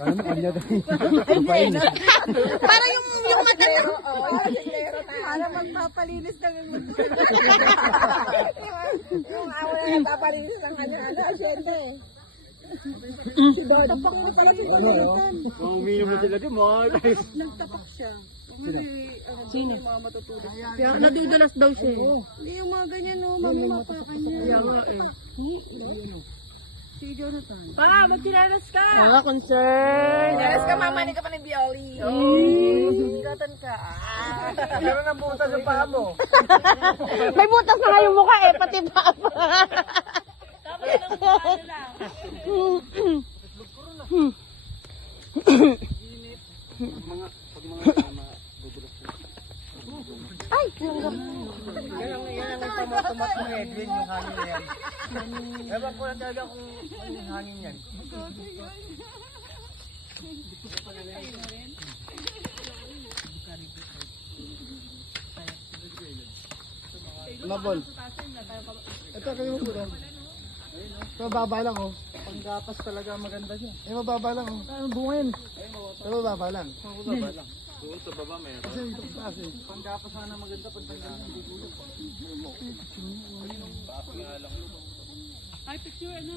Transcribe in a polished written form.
Ano mo kanya tayo? Para yung mata na. Para magpapalinis ng mundo. Yung awa na nagpapalinis ng ano, syempre. Tapak mo pala si Palitan. Umiinom na sila din, mga guys. Nagtapak siya. Sino? Yung mga matutulog. Kaya nadudulas daw siya. Hindi yung mga ganyan, no. Mamimapakan niya. Kaya nga eh. Si Jonathan. Pa, magkinalas ka! Mga concern! Yes ka, mama, hindi ka pa ni Bioli. Ingatan ka. Meron na butas yung paa mo. May butas na nga yung mukha eh, pati pa. Ay! Yan ang tumat ng Edwin, yung hangin na yan. Ewan ko na talaga kung ano yung hangin yan. Mabol. Ito kayo mo lang. Mababa lang oh. Panggapas talaga maganda niya. Eh mababa lang oh. Ano bungin? Mababa lang. Mababa lang. Doon sa baba meron. Kasi ito kasi. Panggapas sana maganda pag tanggal ng bigulo. Ay, picture ano?